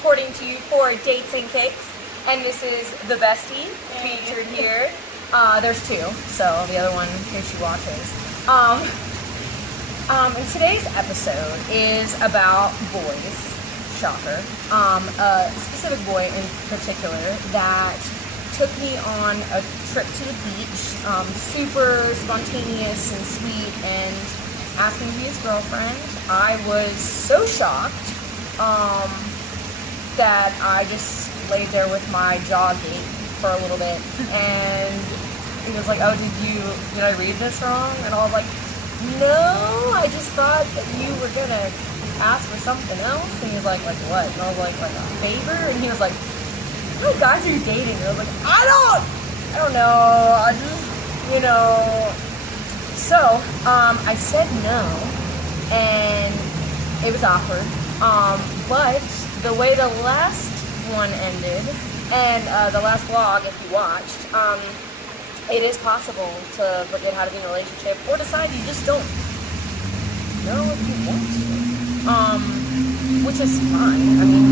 reporting to you for Dates and Cakes, and this is the bestie featured here. There's two, so the other one, in case she watches. And today's episode is about boys. Shocker. A specific boy in particular that took me on a trip to the beach, super spontaneous and sweet, and asked me to be his girlfriend. I was so shocked that I just laid there with my jaw gaped for a little bit, and he was like, "Oh, did I read this wrong?" And I was like, "No, I just thought that you were gonna ask for something else." And he was like what? And I was like a favor? And he was like, "How many guys are you dating?" And I was like, I don't know. I just, So, I said no, and it was awkward. But the way the last one ended, and the last vlog, if you watched, it is possible to forget how to be in a relationship, or decide you just don't know if you want to. Which is fine. I mean,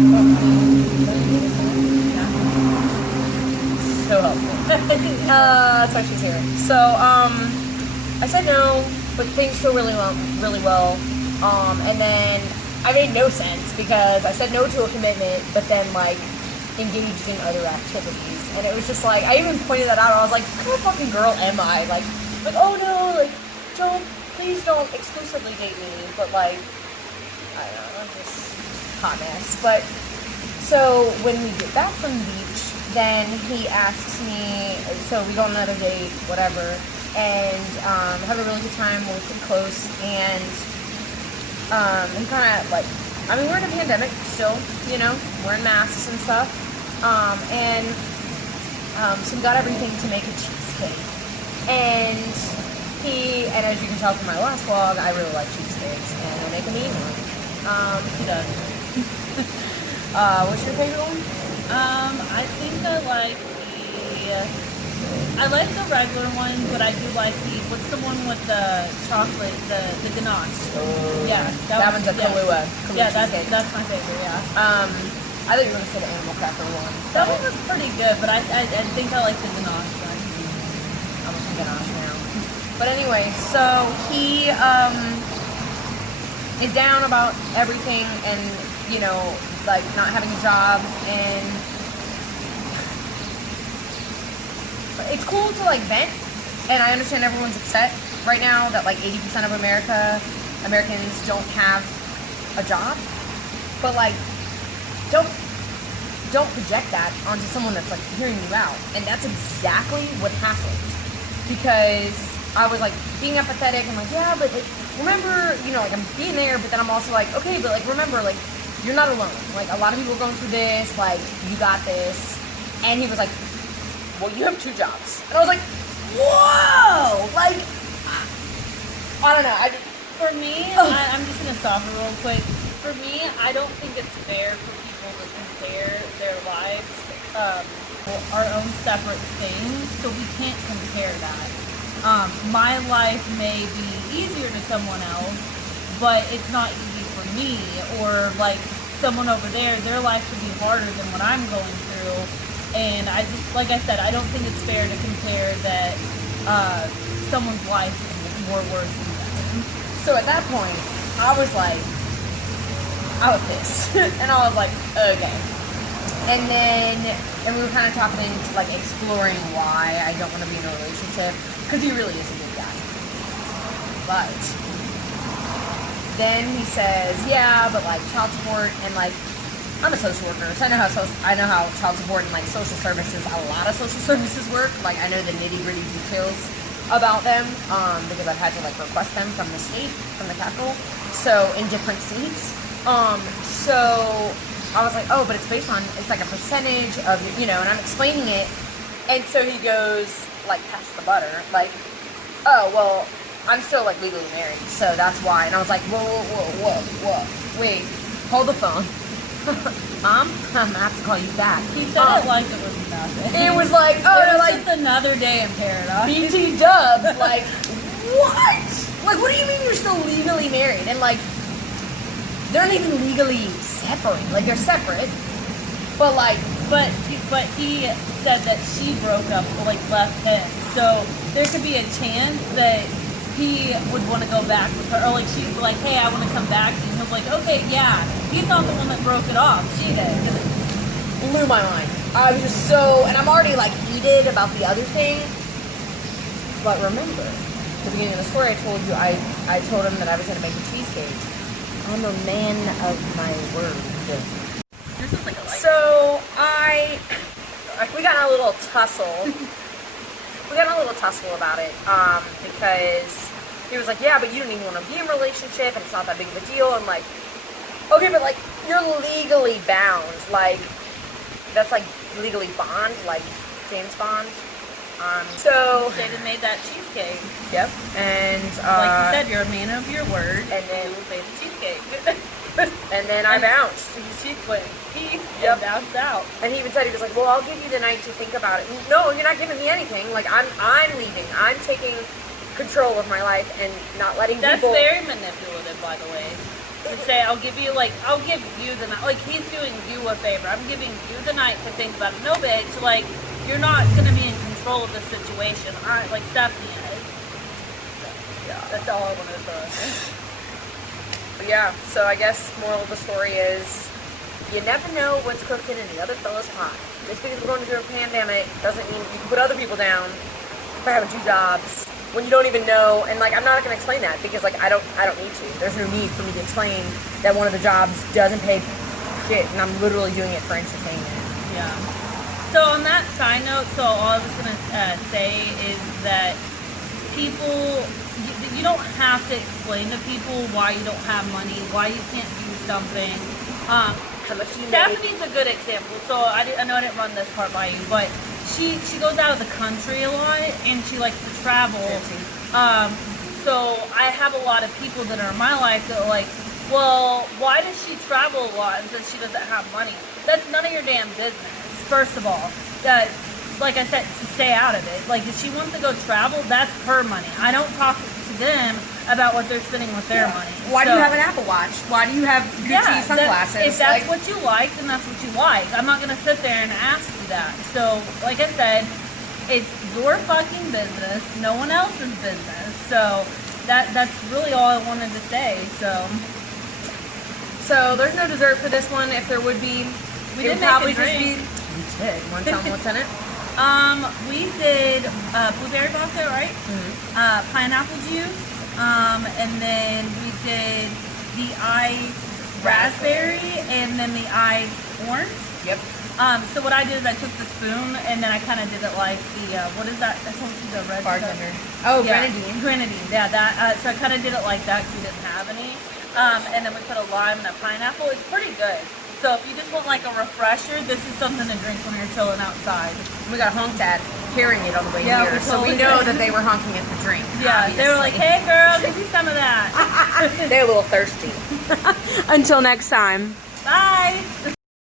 so helpful. That's why she's here. So, I said no, but things go really well. And then I made no sense because I said no to a commitment, but then engaged in other activities. And it was just I even pointed that out. I was like, what kind of fucking girl am I? Like, oh no, please don't exclusively date me. But I don't know, just hot mess. But so when we get back from the beach, then he asks me, so we go on another date, whatever, and have a really good time. We're pretty close, and he kind of we're in a pandemic still, wearing masks and stuff, so we got everything to make a cheesecake, and as you can tell from my last vlog, I really like cheesecakes, and I make a mean one. He does. What's your favorite one? I think I like the regular one, but I do like what's the one with the chocolate, the ganache? Yeah, that one's a Kahlua. Yeah, that's my favorite. Yeah. I thought you were gonna say the animal cracker one. That one was pretty good, but I think I like the ganache one. I'm just ganache now. But anyway, so he is down about everything, and not having a job, and it's cool to vent, and I understand everyone's upset right now that 80% of Americans don't have a job, but don't project that onto someone that's hearing you out. And that's exactly what happened, because I was being empathetic and yeah, but remember, I'm being there, but then I'm also okay, but remember, you're not alone. A lot of people are going through this. You got this. And he was like, well, you have 2 jobs. And I was like, whoa! I don't know. For me, I'm just going to stop it real quick. For me, I don't think it's fair for people to compare their lives, our own separate things, so we can't compare that. My life may be easier to someone else, but it's not easy for me, or someone over there, their life could be harder than what I'm going through. And I just, like I said, I don't think it's fair to compare that someone's life is more worth than that. So at that point, I was pissed. And I was like, okay. And we were kind of talking into exploring why I don't want to be in a relationship, because he really is a good guy. But then he says, yeah, but child support, and I'm a social worker, so I know how child support and social services, a lot of social services work. I know the nitty-gritty details about them, because I've had to request them from the state, from the capital, so in different states. So I was oh, but it's based on, it's a percentage of, and I'm explaining it, and so he goes pass the butter, oh, well, I'm still legally married, so that's why. And I was whoa, wait, hold the phone. Mom, I'm gonna have to call you back. He said it like it was nothing. It was oh, it was just another day in paradise. BT dubs, what? What do you mean you're still legally married? And they're not even legally separate. They're separate, But like, But he said that she broke up, like left him. So there could be a chance that he would want to go back with her, or like she's like, hey, I want to come back, and he'll be like, okay, yeah, he's not the one that broke it off. She did. blew my mind. I was just so, and I'm already like heated about the other thing. But remember, at the beginning of the story, I told you I told him that I was going to make a cheesecake. I'm a man of my word. This is like a light. So we got in a little tussle. We got in a little tussle about it because he was like, yeah, but you don't even want to be in a relationship, and it's not that big of a deal. I'm like, okay, but like you're legally bound. Like that's like legally bond, like James Bond. So David made that cheesecake. Yep, and Like you said, you're a man of your word, and then you will say the cheesecake. and then I bounced. She went peace Yep. and bounced out. And he even said, he was like, well, I'll give you the night to think about it. No, you're not giving me anything. Like, I'm leaving. I'm taking control of my life and not letting That's people... very manipulative, by the way. To say, I'll give you the night. Like, he's doing you a favor. I'm giving you the night to think about it. No, bitch. Like, you're not going to be in control of the situation. Like Stephanie is. So, yeah, that's all I wanted to throw in there. But yeah, so I guess moral of the story is you never know what's cooking in the other fella's pot. Just because we're going through a pandemic doesn't mean you can put other people down for having 2 jobs when you don't even know. And like, I'm not going to explain that because like I don't need to. There's no need for me to explain that one of the jobs doesn't pay shit, and I'm literally doing it for entertainment. Yeah. So on that side note, so all I was going to say is that people, you don't have to explain to people why you don't have money, why you can't do something. How much you Stephanie's a good example. So I know I didn't run this part by you, but she goes out of the country a lot and she likes to travel. So I have a lot of people that are in my life that are like, well, why does she travel a lot and says she doesn't have money? That's none of your damn business. First of all, like I said, to stay out of it. Like if she wants to go travel, that's her money. I don't talk to them about what they're spending with their money. Why do you have an Apple Watch? Why do you have Gucci sunglasses? If that's what you like, then that's what you like. I'm not going to sit there and ask you that. So, like I said, it's your fucking business, no one else's business. So, that's really all I wanted to say. So there's no dessert for this one. If there would be, We it did would make probably a drink. just be. We did. Want to tell them what's in it? We did blueberry vodka, right? Mm-hmm. Pineapple juice, and then we did the ice raspberry, and then the ice orange. Yep. So what I did is I took the spoon, and then I kind of did it like the, what is that? I told you the red Bartender. stuff. Oh, Yeah, grenadine. Grenadine, yeah, that. So I kind of did it like that because we didn't have any. And then we put a lime and a pineapple. It's pretty good. So if you just want like a refresher, this is something to drink when you're chilling outside. We got honked at hearing it on the way Yeah, here, we so we totally know did. that they were honking at the drink. Yeah, they were like, hey girl, give me some of that. They're a little thirsty. Until next time. Bye.